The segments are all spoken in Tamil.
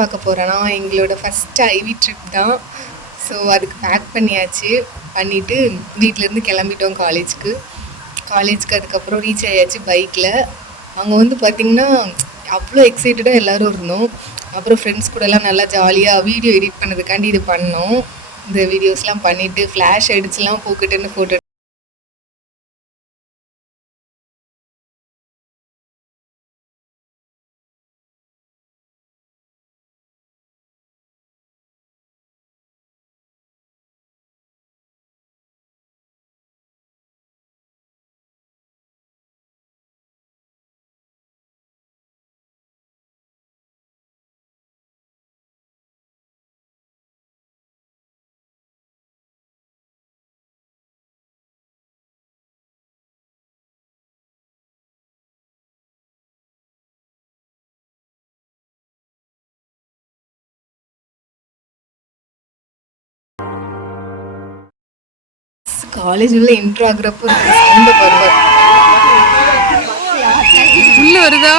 பார்க்க போகிறோன்னா எங்களோட ஃபஸ்ட்டு ஐவி ட்ரிப் தான். ஸோ அதுக்கு பேக் பண்ணியாச்சு. பண்ணிவிட்டு வீட்டிலேருந்து கிளம்பிட்டோம் காலேஜுக்கு அதுக்கப்புறம் ரீச் ஆயாச்சு பைக்கில். அங்கே வந்து பார்த்திங்கன்னா அவ்வளோ எக்ஸைட்டடாக எல்லோரும் இருந்தோம். அப்புறம் ஃப்ரெண்ட்ஸ் கூடலாம் நல்லா ஜாலியாக வீடியோ எடிட் பண்ணதுக்காண்டி இது பண்ணோம். இந்த வீடியோஸ்லாம் பண்ணிவிட்டு ஃப்ளாஷ் அடிச்சுலாம் போட்டுன்னு ஃபோட்டோ காலேஜ் உள்ள இன்ட்ரோ ஆகுறப்போ சவுண்ட் வருவார் உள்ள வருதா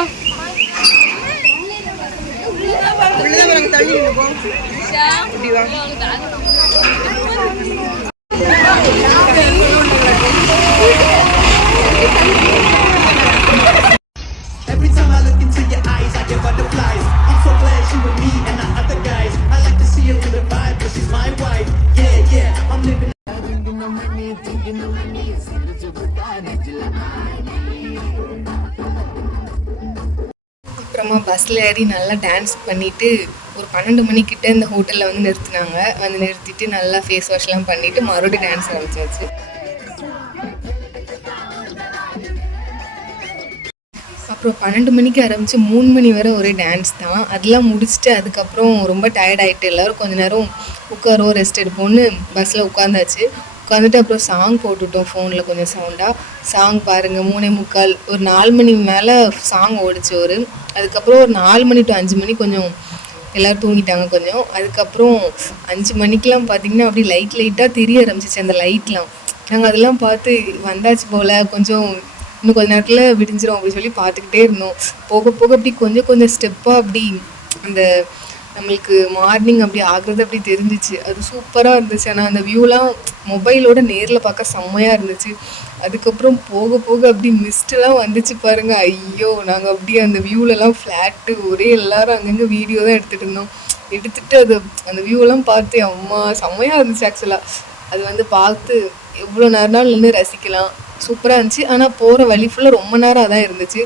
Every time I look into your eyes, I get butterflies. I'm so glad you with me and the other guys. I like to see her through the vibe, but she's my wife. Yeah, yeah, I'm living. அப்புறமா பஸ்ஸில் ஏறி நல்லா டான்ஸ் பண்ணிவிட்டு ஒரு 12 மணிக்கிட்ட இந்த ஹோட்டலில் வந்து நிறுத்தினாங்க. நிறுத்திட்டு நல்லா ஃபேஸ் வாஷ்லாம் பண்ணிவிட்டு மறுபடியும் டான்ஸ் ஆரம்பிச்சாச்சு. அப்புறம் 12 மணிக்கு ஆரம்பித்து 3 மணி வரை ஒரே டான்ஸ் தான். அதெல்லாம் முடிச்சுட்டு அதுக்கப்புறம் ரொம்ப டயர்ட் ஆகிட்டு எல்லோரும் கொஞ்சம் நேரம் உட்காரோம் ரெஸ்ட் எடுப்போம்னு பஸ்ஸில் உட்காந்தாச்சு. உட்காந்துட்டு அப்புறம் சாங் போட்டுவிட்டோம் ஃபோனில் கொஞ்சம் சவுண்டாக. சாங் பாருங்கள் 3:45 ஒரு 4 மணி மேலே சாங் ஓடிச்சு அதுக்கப்புறம் ஒரு 4 மணி to 5 மணி கொஞ்சம் எல்லோரும் தூங்கிட்டாங்க கொஞ்சம். அதுக்கப்புறம் 5 மணிக்கெலாம் பார்த்திங்கன்னா அப்படி லைட்டாக தெரிய ஆரம்பிச்சிச்சு அந்த லைட்லாம். நாங்கள் அதெல்லாம் பார்த்து வந்தாச்சு போல் கொஞ்சம் இன்னும் கொஞ்ச நேரத்தில் விடிஞ்சிரும் அப்படின்னு சொல்லி பார்த்துக்கிட்டே இருந்தோம். போக போக அப்படி கொஞ்சம் ஸ்டெப்பாக அப்படி அந்த நம்மளுக்கு மார்னிங் அப்படி ஆகுறது அப்படி தெரிஞ்சிச்சு. அது சூப்பராக இருந்துச்சு. ஆனால் அந்த வியூலாம் மொபைலோட நேரில் பார்க்க செம்மையாக இருந்துச்சு. அதுக்கப்புறம் போக போக அப்படி மிஸ்டெல்லாம் வந்துச்சு பாருங்கள். ஐயோ நாங்கள் அப்படியே அந்த வியூலலாம் ஃப்ளாட்டு ஒரே எல்லோரும் அங்கங்கே வீடியோ தான் எடுத்துகிட்டு இருந்தோம். எடுத்துகிட்டு அது அந்த வியூவெல்லாம் பார்த்து அம்மா செம்மையாக இருந்துச்சு. ஆக்சுவலாக அது வந்து பார்த்து எவ்வளோ நேரம்னாலும் நின்று ரசிக்கலாம். சூப்பராக இருந்துச்சு. ஆனால் போகிற வழி ஃபுல்லாக ரொம்ப நேரம் அதான் இருந்துச்சு.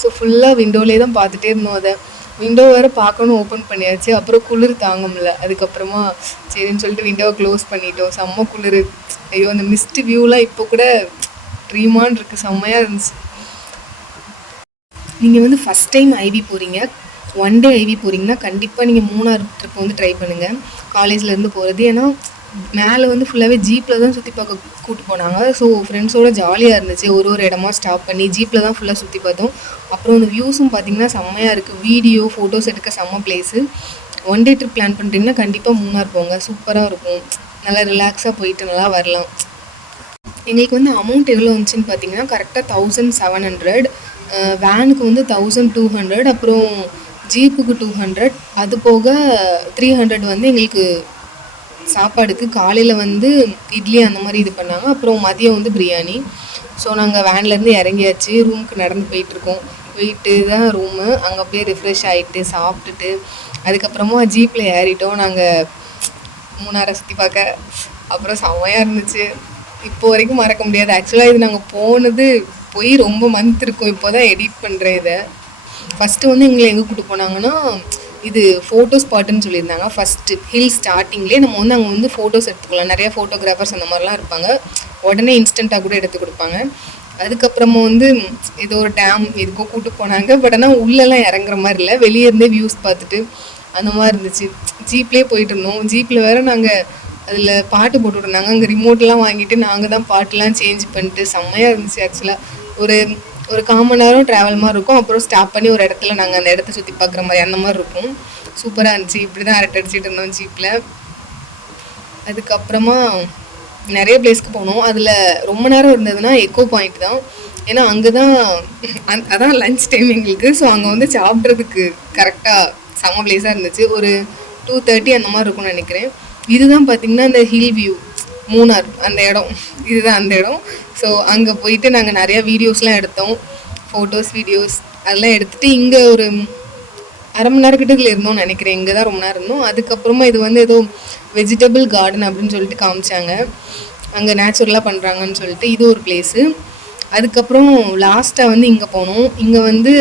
ஸோ ஃபுல்லாக விண்டோவிலே தான் பார்த்துட்டே இருந்தோம். அதை விண்டோ வேறு பார்க்கணும் ஓப்பன் பண்ணியாச்சு. அப்புறம் குளிர் தாங்க முடியல. அதுக்கப்புறமா சரின்னு சொல்லிட்டு விண்டோவை க்ளோஸ் பண்ணிட்டோம். செம்ம குளிர். ஐயோ அந்த மிஸ்ட் வியூலாம் இப்போ கூட ட்ரீமான் இருக்குது. செம்மையாக இருந்துச்சு. நீங்கள் வந்து ஃபஸ்ட் டைம் ஐவி போகிறீங்க, 1 டே ஐவி போகிறீங்கன்னா கண்டிப்பாக நீங்கள் 3 ட்ரிப் வந்து ட்ரை பண்ணுங்கள் காலேஜ்லேருந்து போகிறது. ஏன்னா மேலே வந்து ஃபுல்லாகவே ஜீப்பில் தான் சுற்றி பார்க்க கூப்பிட்டு போனாங்க. ஸோ ஃப்ரெண்ட்ஸோடு ஜாலியாக இருந்துச்சு. ஒரு இடமா ஸ்டாப் பண்ணி ஜீப்பில் தான் ஃபுல்லாக சுற்றி பார்த்தோம். அப்புறம் அந்த வியூஸும் பார்த்திங்கன்னா செம்மையாக இருக்குது. வீடியோ ஃபோட்டோஸ் எடுக்க செம்ம பிளேஸு. 1 டே ட்ரிப் பிளான் பண்ணுறீங்கன்னா கண்டிப்பாக 3 போங்க. சூப்பராக இருக்கும். நல்லா ரிலாக்ஸாக போயிட்டு நல்லா வரலாம். எங்களுக்கு வந்து அமௌண்ட் எவ்வளோ வந்துச்சுன்னு பார்த்தீங்கன்னா கரெக்டாக 1700. வேனுக்கு வந்து 1200. அப்புறம் ஜீப்புக்கு 200. அது போக 300 வந்து எங்களுக்கு சாப்பாடுக்கு. காலையில் வந்து இட்லி அந்த மாதிரி இது பண்ணாங்க. அப்புறம் மதியம் வந்து பிரியாணி. ஸோ நாங்கள் வேன்லேருந்து இறங்கியாச்சு. ரூமுக்கு நடந்து போயிட்டு தான் ரூமு. அங்கே போய் ரிஃப்ரெஷ் ஆகிட்டு சாப்பிட்டுட்டு அதுக்கப்புறமா ஜீப்பில் ஏறிட்டோம் நாங்கள் மூணாரை சுற்றி பார்க்க. அப்புறம் செம்மையாக இருந்துச்சு. இப்போ வரைக்கும் மறக்க முடியாது. ஆக்சுவலாக இது நாங்கள் போய் ரொம்ப மந்த் இருக்கும். இப்போ தான் எடிட் பண்ணுறேன் இதை. ஃபஸ்ட்டு வந்து எங்களை எங்கே கூப்பிட்டு போனாங்கன்னா இது ஃபோட்டோ ஸ்பாட்டுன்னு சொல்லியிருந்தாங்க. ஃபஸ்ட்டு ஹில் ஸ்டார்டிங்லேயே நம்ம வந்து அங்கே வந்து ஃபோட்டோஸ் எடுத்துக்கலாம். நிறையா ஃபோட்டோகிராஃபர்ஸ் அந்த மாதிரிலாம் இருப்பாங்க. உடனே இன்ஸ்டண்ட்டாக கூட எடுத்து கொடுப்பாங்க. அதுக்கப்புறமா வந்து ஏதோ ஒரு டேம் எதுக்கோ கூப்பிட்டு போனாங்க. பட் ஆனால் உள்ளெல்லாம் இறங்குற மாதிரி இல்லை, வெளியே இருந்தே வியூஸ் பார்த்துட்டு அந்த மாதிரி இருந்துச்சு. ஜீப்லேயே போயிட்டு இருந்தோம். ஜீப்பில் வேறு நாங்கள் அதில் பாட்டு போட்டுவிட்ருந்தாங்க. அங்கே ரிமோட்டெலாம் வாங்கிட்டு நாங்கள் தான் பாட்டுலாம் சேஞ்ச் பண்ணிட்டு செம்மையாக இருந்துச்சு. ஆக்சுவலாக ஒரு 1/4 மணி நேரம் ட்ராவல் மாதிரி இருக்கும். அப்புறம் ஸ்டாப் பண்ணி ஒரு இடத்துல நாங்கள் அந்த இடத்த சுற்றி பார்க்குற மாதிரி அந்த மாதிரி இருக்கும். சூப்பராக இருந்துச்சு. இப்படி தான் அரட்டை அடிச்சிட்டு இருந்தோம் ஜீப்பில். அதுக்கப்புறமா நிறைய பிளேஸ்க்கு போனோம். அதில் ரொம்ப நேரம் இருந்ததுன்னா எக்கோ பாயிண்ட் தான். ஏன்னா அங்கே தான் அதான் லன்ச் டைம் எங்களுக்கு. ஸோ அங்கே வந்து சாப்பிட்றதுக்கு கரெக்டாக செம்ம பிளேஸாக இருந்துச்சு. ஒரு 2:30 அந்த மாதிரி இருக்கும்னு நினைக்கிறேன். இதுதான் பார்த்திங்கன்னா அந்த ஹில் வியூ மூணார் அந்த இடம், இதுதான் அந்த இடம். ஸோ அங்கே போயிட்டு நாங்கள் நிறையா வீடியோஸ்லாம் எடுத்தோம், ஃபோட்டோஸ் வீடியோஸ் அதெல்லாம் எடுத்துகிட்டு இங்கே ஒரு அரை மணி நேரம் கிட்டத்தில் இருந்தோம்னு நினைக்கிறேன். இங்கே தான் ரொம்ப நேரம் இருந்தோம். அதுக்கப்புறமா இது வந்து ஏதோ வெஜிடபிள் கார்டன் அப்படின்னு சொல்லிட்டு காமிச்சாங்க, அங்கே நேச்சுரலாக பண்ணுறாங்கன்னு சொல்லிட்டு. இது ஒரு பிளேஸு. அதுக்கப்புறம் லாஸ்ட்டாக வந்து இங்கே போனோம். இங்கே வந்து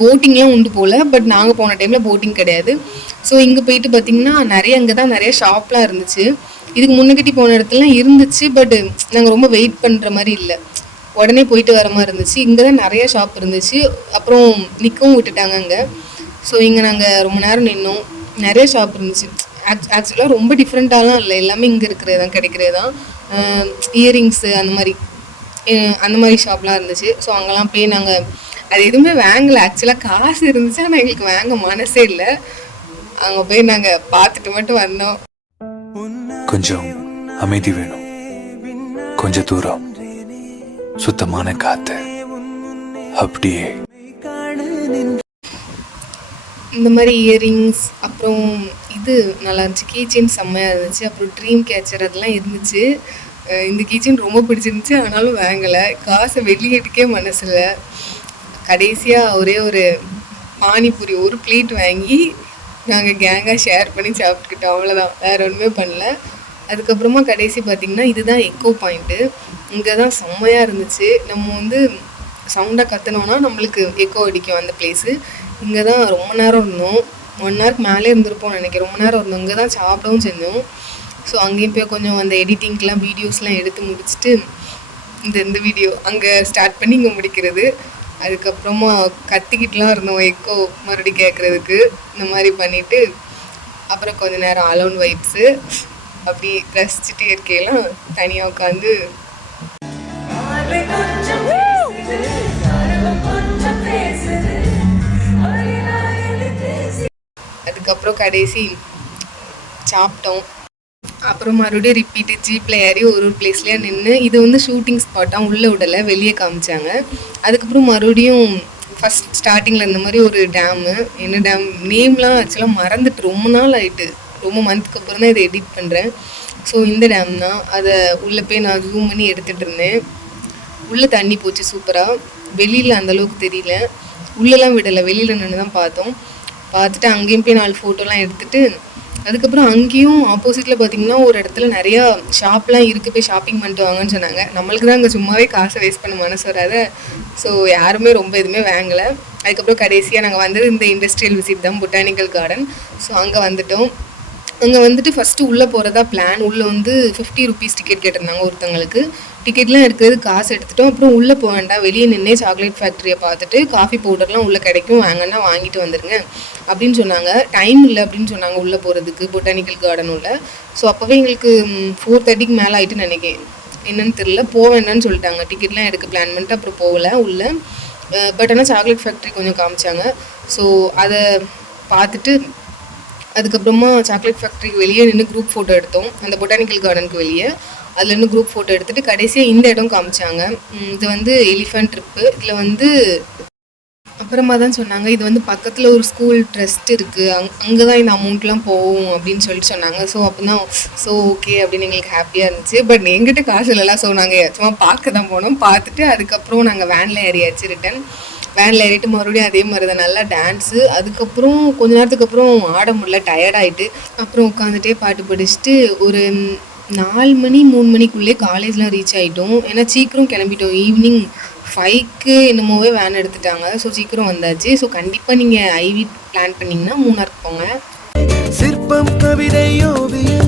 போட்டிங்லாம் உண்டு போல், பட் நாங்கள் போன டைமில் போட்டிங் கிடையாது. ஸோ இங்கே போயிட்டு பார்த்திங்கன்னா அங்கே தான் நிறைய ஷாப்லாம் இருந்துச்சு. இதுக்கு முன்னக்கட்டி போன இடத்துலலாம் இருந்துச்சு, பட் நாங்கள் ரொம்ப வெயிட் பண்ணுற மாதிரி இல்லை, உடனே போயிட்டு வர மாதிரி இருந்துச்சு. இங்கே தான் நிறைய ஷாப் இருந்துச்சு. அப்புறம் நிற்கவும் விட்டுட்டாங்க அங்கே. ஸோ இங்கே நாங்கள் ரொம்ப நேரம் நின்னோம். நிறைய ஷாப் இருந்துச்சு. ஆக்சுவலாக ரொம்ப டிஃப்ரெண்ட்டாலாம் இல்லை, எல்லாமே இங்கே இருக்கிறது தான், கிடைக்கிறது தான். இயரிங்ஸு அந்த மாதிரி ஷாப்லாம் இருந்துச்சு. ஸோ அங்கெல்லாம் போய் நாங்கள் அது எதுவுமே வாங்கலை. ஆக்சுவலாக காசு இருந்துச்சு, ஆனால் எங்களுக்கு வாங்க மனசே இல்லை. அங்கே போய் நாங்கள் பார்த்துட்டு மட்டும் வந்தோம். கொஞ்சம் அமைதி வேணும், கொஞ்சம் தூரம் சுத்தமான காத்து, அப்படியே இந்த மாதிரி இயரிங்ஸ். அப்புறம் இது நல்லா இருந்துச்சு, கீச்செயின் செம்மையாக இருந்துச்சு. அப்புறம் ட்ரீம் கேச்சர் அதெல்லாம் இருந்துச்சு. இந்த கீச்செயின் ரொம்ப பிடிச்சிருந்துச்சு, ஆனாலும் வாங்கலை. காசை வெளியெடுக்கே மனசில். கடைசியாக ஒரே ஒரு பானிபூரி ஒரு பிளேட் வாங்கி நாங்கள் கேங்காக ஷேர் பண்ணி சாப்பிட்டுக்கிட்டோம், அவ்வளோதான், வேறு ஒன்றுமே பண்ணல. அதுக்கப்புறமா கடைசி பார்த்திங்கன்னா இதுதான் எக்கோ பாயிண்ட்டு. இங்கே தான் செம்மையாக இருந்துச்சு. நம்ம வந்து சவுண்டாக கற்றுனோன்னா நம்மளுக்கு எக்கோ அடிக்கும் அந்த பிளேஸு. இங்கே தான் ரொம்ப நேரம் இருந்தோம், 1 ஹவருக்கு மேலே இருந்திருப்போம்னு நினைக்கிறேன். ரொம்ப நேரம் இருந்தோம், இங்கே தான் சாப்பிடவும் செஞ்சோம். ஸோ அங்கேயும் போய் கொஞ்சம் அந்த எடிட்டிங்க்கெலாம் வீடியோஸ்லாம் எடுத்து முடிச்சுட்டு இந்த வீடியோ அங்கே ஸ்டார்ட் பண்ணி இங்கே முடிக்கிறது. அதுக்கப்புறமா கத்திக்கிட்டுலாம் இருந்தோம் எக்கோ மறுபடியும் கேட்குறதுக்கு. இந்த மாதிரி பண்ணிவிட்டு அப்புறம் கொஞ்சம் நேரம் அலோன் வைப்ஸு அப்படி ரசிச்சுட்டு இருக்கையெல்லாம் தனியாக உட்காந்து அதுக்கப்புறம் கடைசி சாப்பிட்டோம். அப்புறம் மறுபடியும் ரிப்பீட்டு ஜீப்பில் ஏறி ஒரு பிளேஸ்லேயே நின்று, இது வந்து ஷூட்டிங் ஸ்பாட்டாக உள்ளே விடலை, வெளியே காமிச்சாங்க. அதுக்கப்புறம் மறுபடியும் ஃபஸ்ட் ஸ்டார்டிங்கில் இந்த மாதிரி ஒரு டேமு, என்ன டேம் நேம்லாம் ஆக்சுவலாக மறந்துட்டு ரொம்ப நாள் ஆகிட்டு, ரொம்ப மந்த்துக்கு அப்புறம் தான் இதை எடிட் பண்ணுறேன். ஸோ இந்த டேம் தான், அதை உள்ளே போய் நான் ஜூம் பண்ணி எடுத்துகிட்டு இருந்தேன். உள்ளே தண்ணி போச்சு சூப்பராக, வெளியில் அந்தளவுக்கு தெரியல, உள்ளெல்லாம் விடலை, வெளியில் நின்று தான் பார்த்துட்டு அங்கேயும் போய் 4 ஃபோட்டோலாம் எடுத்துகிட்டு அதுக்கப்புறம் அங்கேயும் ஆப்போசிட்டில் பார்த்திங்கன்னா ஒரு இடத்துல நிறையா ஷாப்லாம் இருக்குது, போய் ஷாப்பிங் பண்ணிட்டு வாங்கன்னு சொன்னாங்க. நம்மளுக்கு தான் அங்கே சும்மாவே காசை வேஸ்ட் பண்ண மனசு வராது. ஸோ யாருமே ரொம்ப எதுவுமே வாங்கலை. அதுக்கப்புறம் கடைசியாக நாங்கள் வந்தது இந்த இண்டஸ்ட்ரியல் விசிட் தான், பொட்டானிக்கல் கார்டன். ஸோ அங்கே வந்துட்டோம். அங்கே வந்துட்டு ஃபஸ்ட்டு உள்ளே போகிறதா பிளான். உள்ளே வந்து 50 ருபீஸ் டிக்கெட் கேட்டிருந்தாங்க ஒருத்தங்களுக்கு. டிக்கெட்லாம் எடுக்கிறது காசு எடுத்துட்டோம். அப்புறம் உள்ளே போக வேண்டாம், வெளியே நின்று சாக்லேட் ஃபேக்ட்ரியை பார்த்துட்டு காஃபி பவுடர்லாம் உள்ளே கிடைக்கும், வாங்கன்னா வாங்கிட்டு வந்துடுங்க அப்படின்னு சொன்னாங்க. டைம் இல்லை அப்படின்னு சொன்னாங்க உள்ளே போகிறதுக்கு பொட்டானிக்கல் கார்டன் உள்ள. ஸோ அப்போவே எங்களுக்கு 4:30க்கு மேலே ஆகிட்டு நினைக்கிறேன், என்னன்னு தெரில, போக வேண்டாம்னு சொல்லிட்டாங்க. டிக்கெட்லாம் எடுக்க பிளான் பண்ணிட்டு அப்புறம் போகலை உள்ளே. பட் ஆனால் சாக்லேட் ஃபேக்ட்ரி கொஞ்சம் காமிச்சாங்க. ஸோ அதை பார்த்துட்டு அதுக்கப்புறமா சாக்லேட் ஃபேக்ட்ரிக்கு வெளியே நின்று குரூப் ஃபோட்டோ எடுத்தோம், அந்த பொட்டானிக்கல் கார்டனுக்கு வெளியே. அதில் இருந்து குரூப் ஃபோட்டோ எடுத்துகிட்டு கடைசியாக இந்த இடம் காமிச்சாங்க. இது வந்து எலிஃபண்ட் ட்ரிப்பு. இதில் வந்து அப்புறமா தான் சொன்னாங்க, இது வந்து பக்கத்தில் ஒரு ஸ்கூல் ட்ரஸ்ட் இருக்குது, அங்கே தான் இந்த அமௌண்ட்லாம் போகும் அப்படின்னு சொல்லிட்டு சொன்னாங்க. ஸோ அப்போ தான் ஸோ ஓகே அப்படின்னு எங்களுக்கு ஹாப்பியாக இருந்துச்சு. பட் எங்கிட்ட காசு இல்லைலாம். ஸோ நாங்கள் சும்மா பார்க்க தான் போனோம். பார்த்துட்டு அதுக்கப்புறம் நாங்கள் வேனில் ஏறியாச்சு. ரிட்டன் வேனில் ஏறிட்டு மறுபடியும் அதே மாதிரி தான் நல்லா டான்ஸு. அதுக்கப்புறம் கொஞ்ச நேரத்துக்கு அப்புறம் ஆட முடியல, டயர்டாகிட்டு அப்புறம் உட்காந்துட்டே பாட்டு படிச்சுட்டு ஒரு 4 மணி 3 மணிக்குள்ளே காலேஜ்லாம் ரீச் ஆகிட்டோம். ஏன்னா சீக்கிரம் கிளம்பிட்டோம், ஈவினிங் 5க்கு என்னமோவே வேன் எடுத்துட்டாங்க. ஸோ சீக்கிரம் வந்தாச்சு. ஸோ கண்டிப்பாக நீங்கள் ஐவி பிளான் பண்ணிங்கன்னா மூணாருக்கு போங்க. சிற்பம் கவிதை ஓவியம்